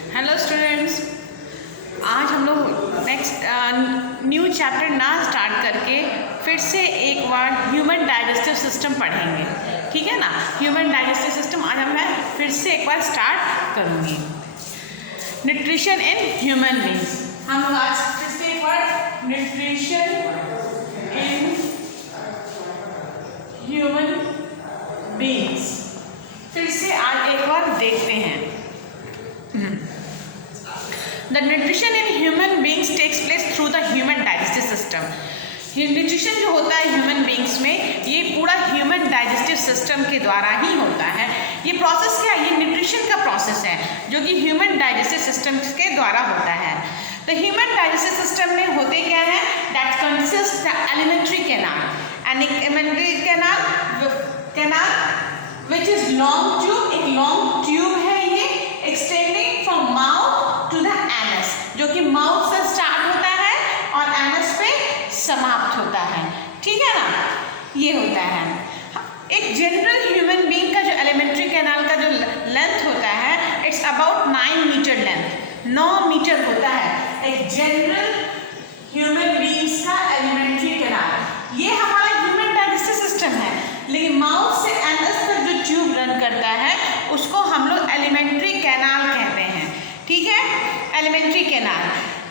Hello students, आज हम लोग नेक्स्ट न्यू चैप्टर ना स्टार्ट करके फिर से एक बार ह्यूमन डाइजेस्टिव सिस्टम पढ़ेंगे। ठीक है ना। ह्यूमन डाइजेस्टिव सिस्टम आज मैं फिर से एक बार स्टार्ट करूँगी। न्यूट्रिशन इन ह्यूमन बींग्स, हम लोग आज फिर से एक बार न्यूट्रिशन इन ह्यूमन बींग्स फिर से आज एक बार देखते हैं। The nutrition in human beings takes place through the human digestive system. Nutrition जो होता है ह्यूमन बींग्स में, ये पूरा ह्यूमन डाइजेस्टिव सिस्टम के द्वारा ही होता है। ये प्रोसेस क्या है? ये न्यूट्रिशन का प्रोसेस है जो कि ह्यूमन डाइजेस्टिव सिस्टम के द्वारा होता है। तो ह्यूमन डाइजेस्टिव सिस्टम में होते क्या है? That consist the alimentary canal, alimentary canal which is long tube, एक लॉन्ग ट्यूब है ये, extending from mouth to the anus, जो कि माउथ से स्टार्ट होता है और एनस पे समाप्त होता है। ठीक है ना, ये होता है। एक जनरल ह्यूमन बीइंग का जो एलिमेंट्री कैनाल का जो लेंथ होता है, it's about 9 metre length, 9 metre होता है एक जनरल ह्यूमन बीइंग्स का एलिमेंट्री कैनाल। ये हमारा ह्यूमन डाइजेस्टिव सिस्टम है, लेकिन माउथ से एनस तक जो ट्यूब रन करता है उसको हम लोग एलिमेंट्री कैनाल कहते हैं। ठीक है, alimentary canal.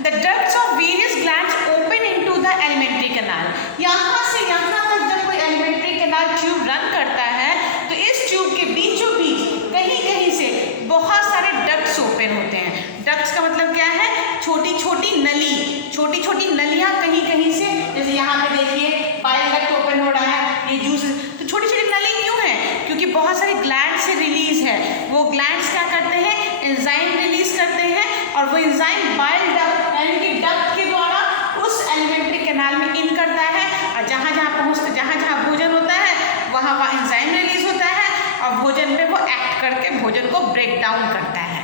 The ducts of various glands open into the alimentary canal. यहाँ से यहाँ तक जब कोई एलिमेंट्री कैनाल ट्यूब रन करता है तो इस ट्यूब के बीचों बीच कहीं कहीं से बहुत सारे डक्ट्स ओपन होते हैं। डक्ट्स का मतलब क्या है? छोटी छोटी नली, छोटी छोटी नलियाँ कहीं कहीं से, जैसे यहाँ पे देखिए बाइल डक्ट ओपन हो रहा है, ये जूस। तो छोटी छोटी नली क्यों है? क्योंकि बहुत सारे ग्लैंड से रिलीज है। वो ग्लैंड्स क्या करते हैं? एंजाइम रिलीज करते हैं, और वो एंजाइम बाइल डक्ट यानी कि डक्ट के द्वारा उस एलिमेंट्री कैनाल में इन करता है, और जहाँ जहाँ पहुँचते, जहाँ जहाँ भोजन होता है वहाँ वहाँ एंजाइम रिलीज होता है, और भोजन पे वो एक्ट करके भोजन को ब्रेक डाउन करता है।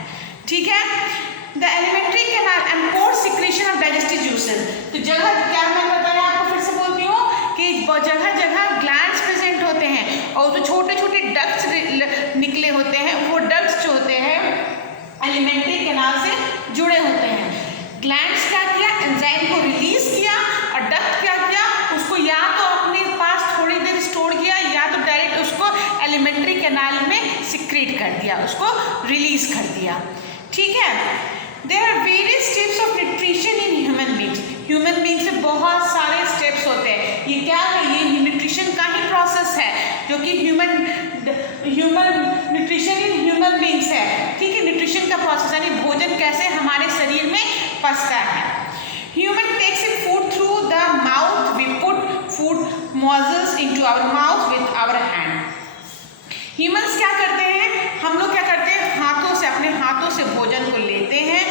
ठीक है। The alimentary canal and pour secretion of digestive juices. तो जगह क्या मैं बताया आपको, फिर से बोलती हूँ कि जगह जगह ग्लैंड्स प्रेजेंट होते हैं, और जो छोटे छोटे डक्ट्स निकले होते हैं, वो डक्ट्स जो होते हैं एलिमेंट्री कैनाल से जुड़े होते हैं। ग्लैंड्स क्या किया? एंजाइम को रिलीज किया, और डक्ट क्या किया? उसको या तो अपने पास थोड़ी देर स्टोर किया, या तो डायरेक्ट उसको एलिमेंट्री कैनाल में सिक्रीट कर दिया, उसको रिलीज कर दिया। ठीक है। There are various steps of nutrition in human beings. Human beings में बहुत सारे स्टेप्स होते हैं। ये क्या है? ये न्यूट्रिशन का ही प्रोसेस है, जो कि human nutrition in human beings है। ठीक है, न्यूट्रिशन का प्रोसेस यानी भोजन कैसे हमारे शरीर में पचता है। Human takes in food through the mouth. We put food morsels into our mouth with our hand. Humans क्या करते हैं? हम लोग क्या करते हैं? हाथों से, अपने हाथों से भोजन को लेते हैं,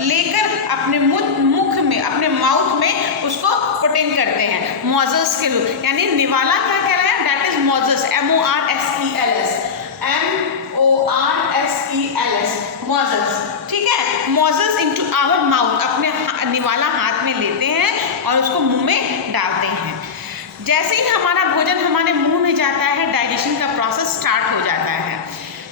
लेकर अपने मुख में, अपने माउथ में उसको पुटिंग करते हैं मॉजल्स के रूप, यानी निवाला क्या कह रहा है? That is मॉजल्स, MORSELS, MORSELS, मॉजल्स। ठीक है, मॉजल्स इनटू आवर माउथ, अपने निवाला हाथ में लेते हैं और उसको मुंह में डालते हैं। जैसे ही हमारा भोजन हमारे मुंह में जाता है, डाइजेशन का प्रोसेस स्टार्ट हो जाता है।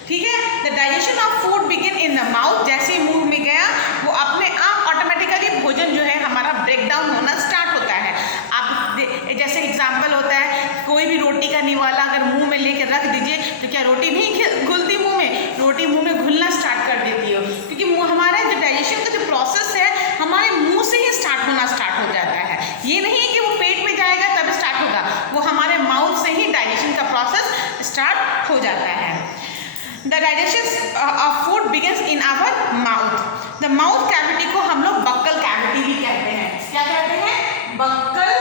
ठीक है। The digestion of food begin in the mouth. जैसे ही मुंह में गया, वो अपने आप ऑटोमेटिकली भोजन जो है हमारा ब्रेक डाउन होना स्टार्ट होता है। आप जैसे एग्जाम्पल होता है, कोई भी रोटी का निवाला अगर मुंह में लेकर रख दीजिए तो क्या रोटी नहीं घुलती मुंह में? रोटी मुंह में घुलना स्टार्ट कर देती हो, क्योंकि हमारा जो डाइजेशन का जो प्रोसेस है हमारे मुंह से ही स्टार्ट हो जाता है। ये नहीं है कि वो पेट में जाएगा तब स्टार्ट होगा, वो हमारे माउथ से ही डाइजेशन का प्रोसेस स्टार्ट हो जाता है। The digestion of food begins in our mouth. The mouth cavity को हम लोग बक्कल कैविटी भी कहते हैं। क्या कहते हैं? Buccal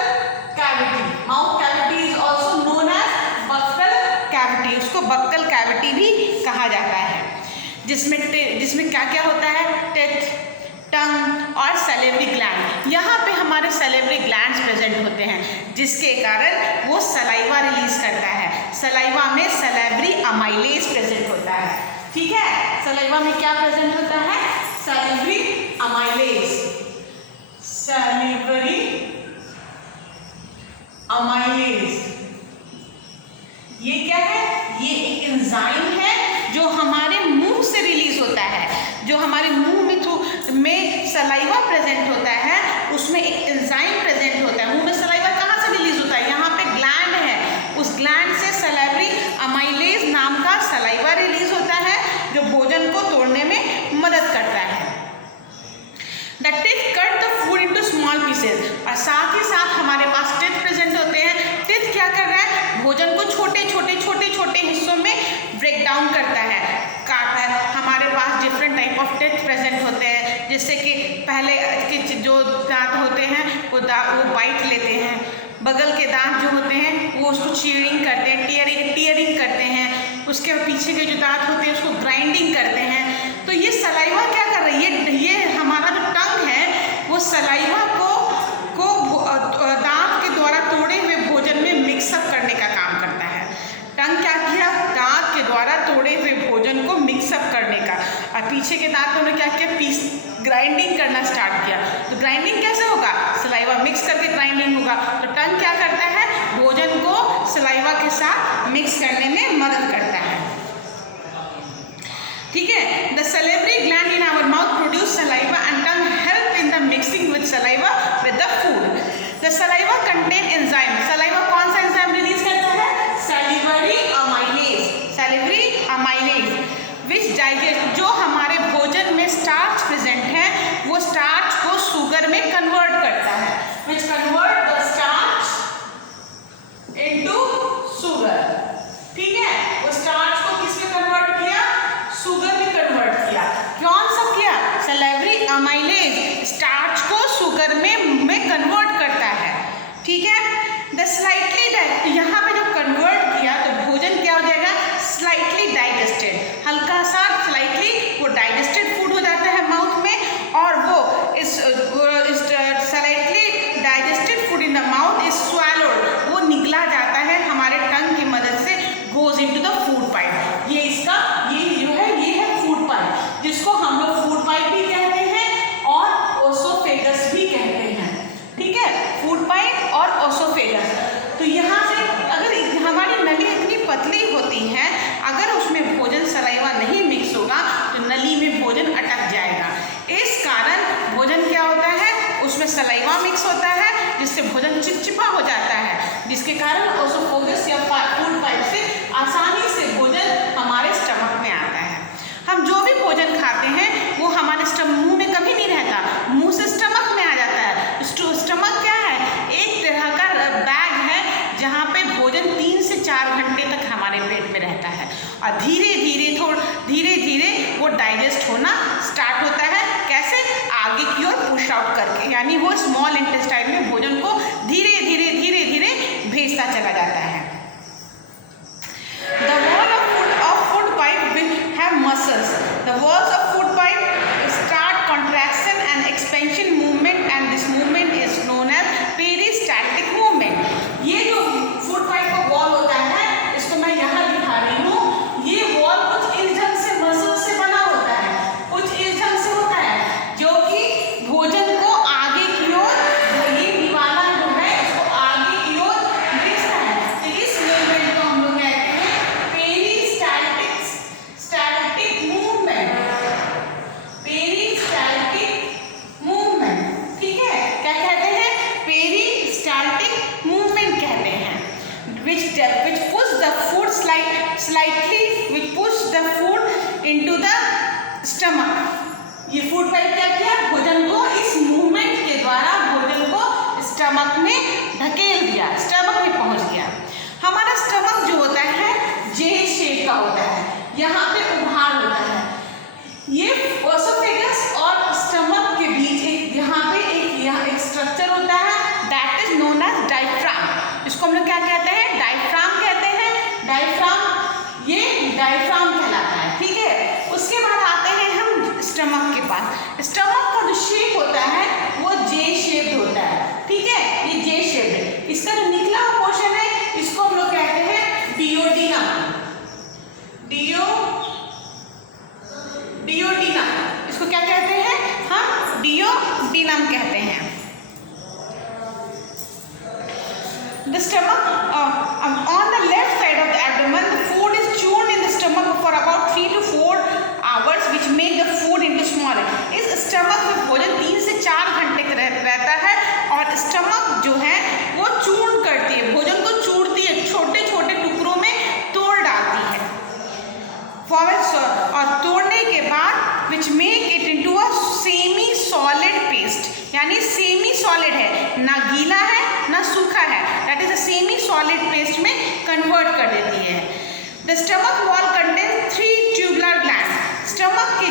cavity. Mouth cavity is also known as buccal cavity. उसको बक्कल कैविटी भी कहा जाता है, जिसमें क्या क्या होता है? टेथ, टंग और सैलिवरी ग्लैंड। यहाँ पे हमारे सैलिवरी ग्लैंड्स प्रेजेंट होते हैं, जिसके कारण वो सलाइवा रिलीज करता है। सलाइवा में सैलिवरी अमाइलेज प्रेजेंट होता है। ठीक है, सलाइवा में क्या प्रेजेंट होता है? Salivary amylase, salivary amylase. ये क्या है? ये एक एंजाइम है जो हमारे मुंह से रिलीज होता है। प्रेजेंट होता है उसमें एक एंजाइम प्रेजेंट होता है। मुंह में सलाइवा कहाँ से रिलीज होता है? यहाँ पे ग्लैंड है, उस ग्लैंड से सलाइवरी अमाइलेज नाम का सलाइवा रिलीज होता है जो भोजन को तोड़ने में मदद करता है। The teeth cut the food into small pieces। और साथ ही साथ हमारे पास टीथ प्रेजेंट होते हैं। टीथ क्या कर रहा है? भोजन को छोटे छोटे हिस्सों में ब्रेक डाउन करता है, काटता है। हमारे पास different type of teeth present होते हैं, जैसे कि पहले के जो दांत होते हैं वो बाइट लेते हैं, बगल के दांत जो होते हैं वो उसको चीयरिंग करते हैं, टीयरिंग करते हैं, उसके पीछे के जो दांत होते हैं उसको ग्राइंडिंग करते हैं। तो ये सलाइवा क्या कर रही है? ये हमारा जो टंग है वो सलाइवा को दांत के द्वारा तोड़े हुए भोजन में मिक्सअप करने का काम करता है। टंग क्या किया? दांत के द्वारा तोड़े हुए भोजन को मिक्सअप करने का। और पीछे के दांतों ने क्या किया? ग्राइंडिंग करना स्टार्ट किया। तो ग्राइंडिंग कैसे होगा? सलाइवा मिक्स करके ग्राइंडिंग होगा। तो टंग क्या करता है? भोजन को सलाइवा के साथ मिक्स करने में मदद करता है। ठीक है। The salivary gland in our mouth produce saliva and tongue help in the mixing with saliva with the food. The saliva contain enzyme. Saliva कौन सा एंजाइम रिलीज करता है? Salivary amylase which digest. जो हमारे भोजन में स्टार्च प्रेजेंट है वो स्टार्च को शुगर में कन्वर्ट करता है, which convert the starch into sugar. ठीक है, वो स्टार्च को किसमें कन्वर्ट किया? शुगर में कन्वर्ट किया। कौन सा किया? सैलिवरी अमाइलेज स्टार्च को शुगर में कन्वर्ट करता है। ठीक है। द स्लाइटली यहाँ पे जब कन्वर्ट किया तो भोजन क्या हो जाएगा? स्लाइटली डाइजेस्टेड, हल्का सा स्लाइटली वो डाइजेस्टेड फूड हो जाता है माउथ में, और वो इस slightly digested food in the mouth is swallowed, वो निगला जाता है हमारे टंग की मदद से, goes into the food pipe. ये इसका ये है फूड पाइप, जिसको हम लोग फूड पाइप भी कहते हैं और ओसोफेगस भी कहते हैं। ठीक है, फूड पाइप और ओसोफेगस। तो यहाँ से अगर हमारी नली इतनी पतली होती है, अगर उसमें भोजन सलाइवा नहीं मिक्स होगा तो नली में भोजन अटक जाएगा। इस कारण भोजन क्या होता है? उसमें सलाइवा मिक्स होता है जिससे भोजन चिपचिपा हो जाता है, जिसके कारण ओसोफेगस या फूड पाइप से आसानी से भोजन हमारे स्टमक में आता है। हम जो भी भोजन खाते हैं वो हमारे मुंह में कभी नहीं रहता, मुंह से स्टमक में आ जाता है। स्टमक क्या है? एक तरह का बैग है जहाँ पे भोजन 3 से 4 घंटे तक हमारे पेट में रहता है, और धीरे धीरे वो डाइजेस्ट होना स्टार्ट होता है। कैसे? आगे की ओर पुश आउट करके, यानी वो स्मॉल इंटेस्टाइन में भोजन को धीरे धीरे भेजता चला जाता है। The wall of food pipe will have muscles. The walls of food pipe start contraction and expansion movement, and this movement is known as peristaltic movement. ये जो फूड पाइप का वॉल होता है, इसको मैं यहाँ दिखा रही हूँ। ये वॉल कुछ इस ढंग से मसल से बना होता है, कुछ इस ढंग से होता है, जो कि भोजन को आगे की ओर, ये निवाला जो है इसको आगे की ओर भेजता है। तो इस मूवमेंट को हम लोग कहते हैं पेरिस्टाल्टिक मूवमेंट। Peristaltic movement. ठीक है, क्या कहते हैं? पेरिस्टाल्टिक मूवमेंट कहते हैं। which push the food slightly, which push the food into the stomach. ये फूड पाइप क्या किया? भोजन को इस मूवमेंट के द्वारा भोजन को स्टमक में धकेल दिया, स्टमक में पहुंच गया। हमारा स्टमक जो होता है जे शेप का होता है, यहाँ पे उभार होता है। ये ओसोफेगस और स्टमक के बीच यहाँ पे एक स्ट्रक्चर होता है, that is known as diaphragm. इसको हम लोग क्या कहते हैं? डायफ्राम कहते हैं। डायफ्राम, ये डायफ्राम कहलाता है। ठीक है, उसके बाद आते हैं हम स्टमक के पास। स्टमक का जो शेप होता है वो जे शेप होता है। ठीक है, ये जे शेप है। इसका जो निकला हुआ पोर्शन है इसको हम लोग कहते हैं डियोडिनम। डियोडिनम, इसको क्या कहते हैं? हम डियोडिनम कहते हैं। The stomach, on the left side of the abdomen, the food is chewed in the stomach for about 3 to 4 hours, which make the food into smaller. इस स्टमक में भोजन 3 से 4 घंटे सॉलिड है, ना गीला है ना सूखा है, that is a semi solid paste में कन्वर्ट कर देती है। The stomach wall contains 3 tubular gland. Stomach के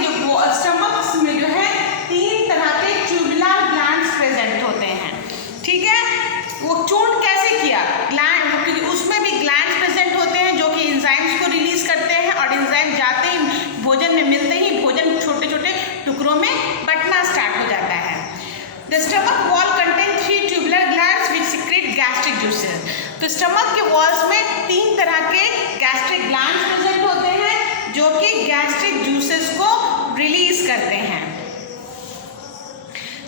स्टमक में जो है 3 तरह के ट्यूबुलर ग्लैंड्स प्रेजेंट होते हैं, ठीक है। वो चूर्ण कैसे किया, ग्लैंड, क्योंकि उसमें भी ग्लैंड्स प्रेजेंट होते हैं जो कि एंजाइम्स को रिलीज करते हैं, और एंजाइम जाते ही भोजन में मिलते ही भोजन छोटे छोटे टुकड़ों में बंटना स्टार्ट हो जाता है। The stomach wall contain 3 tubular glands which secrete gastric juices. तो स्टमक के वॉल्स में 3 तरह के गैस्ट्रिक ग्लैंड्स प्रेजेंट होते हैं जो कि गैस्ट्रिक जूसेस को रिलीज करते हैं।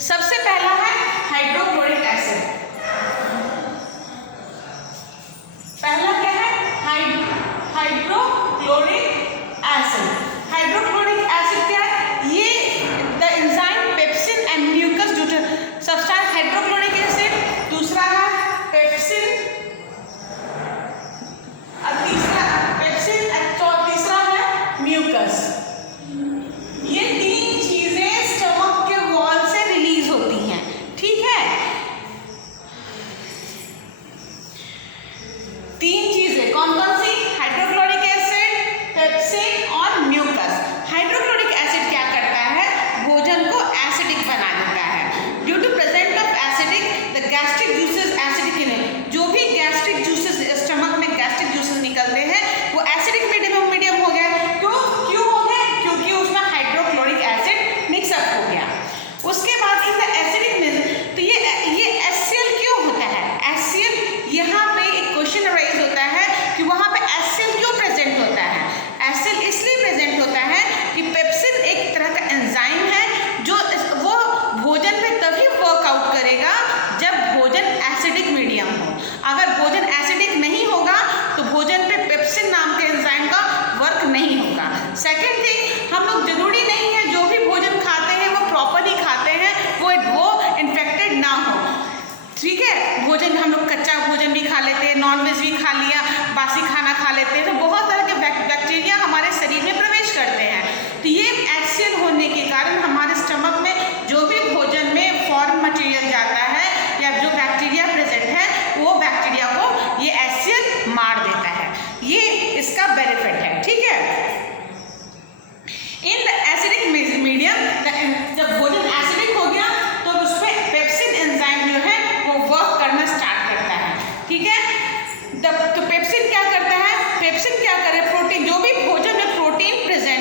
सबसे पहला है हाइड्रोक्लोरिक एसिड। पहला क्या है, हाइड्रोक्लोरिक एसिड। हाइड्रोक्लोरिक एसिड क्या है, ये the enzyme pepsin and mucus due to substance hydrochloric acid. दूसरा है पेप्सिन, तीसरा है म्यूकस। ये 3 चीजें स्टमक के वॉल से रिलीज होती हैं, ठीक है। 3 चीजें कौन कौन सी, हाइड्रोक्लोरिक एसिड, पेप्सिन और म्यूकस। हाइड्रोक्लोरिक एसिड क्या करता है, भोजन को एसिडिक बना देता है। Due to present of acidic the gastric juices acidic in, जो भी गैस्ट्रिक जूसेस स्टमक में गैस्ट्रिक जूसेस निकलते हैं वो एसिडिक मीडियम हो गया। क्यों हो गया, क्योंकि उसमें हाइड्रोक्लोरिक एसिड मिक्सअप हो गया। उसके बाद इन द एसिडिक में, तो ये HCl क्यों होता है, HCl, यहाँ पे एक क्वेश्चन राइज होता है कि वहाँ पे HCl क्यों प्रेजेंट होता है। HCl इसलिए प्रेजेंट होता है कि पेप्सिन एक तरह का एंजाइम है जो वो भोजन पे तभी वर्कआउट करेगा जब भोजन एसिडिक मीडियम हो। अगर भोजन एसिडिक नहीं होगा तो भोजन पे पेप्सिन नाम के एंजाइम का वर्क नहीं होगा। सेकेंड थिंग, हम लोग जरूरी नहीं है जो भी भोजन खाते हैं वो प्रॉपरली खाते हैं, वो इन्फेक्टेड ना हो, ठीक है। भोजन हम लोग कच्चा भोजन भी खा लेते हैं, नॉनवेज भी खा लिया, बासी खाना खा लेते हैं, तो बहुत तरह के बैक्टीरिया हमारे शरीर में प्रवेश करते हैं। तो ये HCl होने के कारण हमारे स्टमक में जो भी भोजन में फॉरेन मटेरियल जाता है या जो बैक्टीरिया प्रेजेंट है वो बैक्टीरिया को ये HCl मार देता है, ये इसका बेनिफिट है, ठीक है। इन द एसिडिक मीडियम, जब भोजन एसिडिक हो गया तो उसमें पेप्सिन एंजाइम जो है वो वर्क करना स्टार्ट करता है, ठीक है। तो पेप्सिन क्या करता है, पेप्सिन क्या करे, प्रोटीन, जो भी भोजन में protein present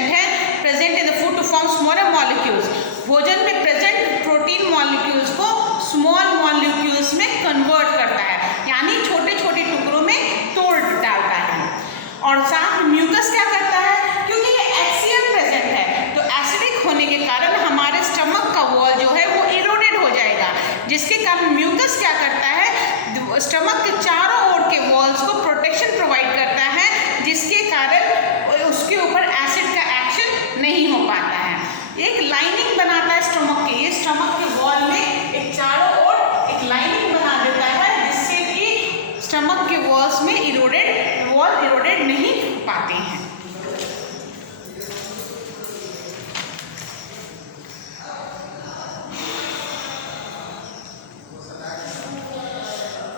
in the food to form smaller molecules, भोजन में प्रेजेंट प्रोटीन मॉलिक्यूल्स को स्मॉल मॉलिक्यूल्स में कन्वर्ट करता है, यानी छोटे छोटे टुकड़ों में तोड़ डालता है। और साथ म्यूकस क्या करता है, क्योंकि ये HCl प्रेजेंट है तो एसिडिक होने के कारण हमारे स्टमक का वॉल जो है वो इरोडेड हो जाएगा, जिसके कारण म्यूकस क्या करता है, स्टमक के चारों ओर के वॉल्स को प्रोटेक्शन प्रोवाइड करता है, जिसके कारण उसके ऊपर एसिड का एक्शन नहीं हो पाता है। एक लाइनिंग बनाता है स्टमक के, ये स्टमक के वॉल में एक चारों ओर एक लाइनिंग बना देता है, जिससे कि स्टमक के वॉल्स में वॉल इरोडेड नहीं पाते हैं।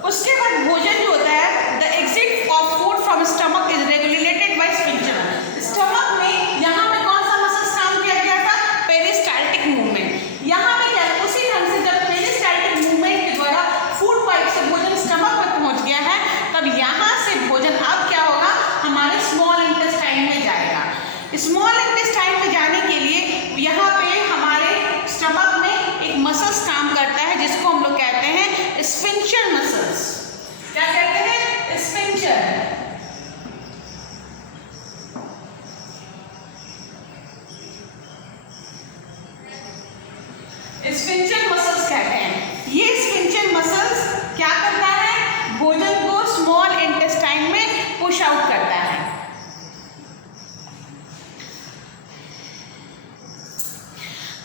उसके बाद भोजन जो होता है, the exit of food from stomach is regulated by sphincter. Stomach में यहाँ पे कौन सा मसल्स काम किया गया था, पेरिस्टाल्टिक मूवमेंट। यहाँ पे क्या, उसी ढंग से जब पेरिस्टाल्टिक मूवमेंट के द्वारा फूड पाइप से भोजन स्टमक में पहुँच गया है, तब यहाँ से भोजन अब क्या होगा, हमारे स्मॉल इंटेस्टाइन में जाएगा। स्मॉल इंटेस्टाइन में जाने के लिए यहाँ पे हमारे स्टमक में एक मसल्स काम करता है जिसको हम लोग कहते हैं स्फिंक्टर मसल्स। क्या कहते हैं, स्फिंक्टर। स्फिंक्टर मसल्स कहते हैं। ये स्फिंक्टर मसल्स क्या करता है, भोजन को स्मॉल इंटेस्टाइन में पुश आउट करता है।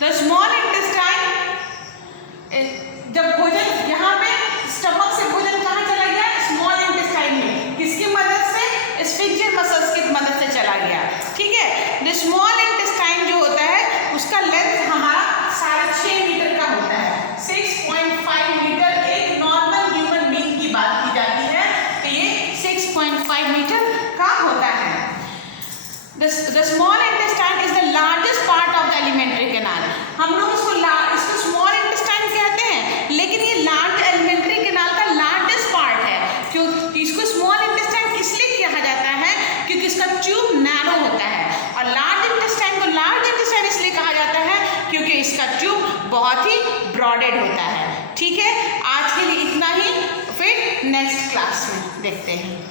द स्मॉल इंटेस्टाइन, जब भोजन यहाँ पे स्टमक से भोजन कहाँ चला गया, स्मॉल इंटेस्टाइन में, किसकी मदद से, स्फिंक्टर मसल्स की मदद से चला गया, ठीक है। द स्मॉल इंटेस्टाइन जो होता है उसका लेंथ हमारा 6.5 मीटर का होता है, 6.5 The small intestine is the largest part of the alimentary canal. हम लोग इसको small intestine कहते हैं, लेकिन ये large alimentary canal का largest part है। क्यों इसको small intestine इसलिए कहा जाता है क्योंकि इसका ट्यूब नैरो होता है, और large intestine को large intestine इसलिए कहा जाता है क्योंकि इसका ट्यूब बहुत ही ब्रॉडेड होता है। ठीक है, आज के लिए इतना ही, फिर नेक्स्ट क्लास में देखते हैं।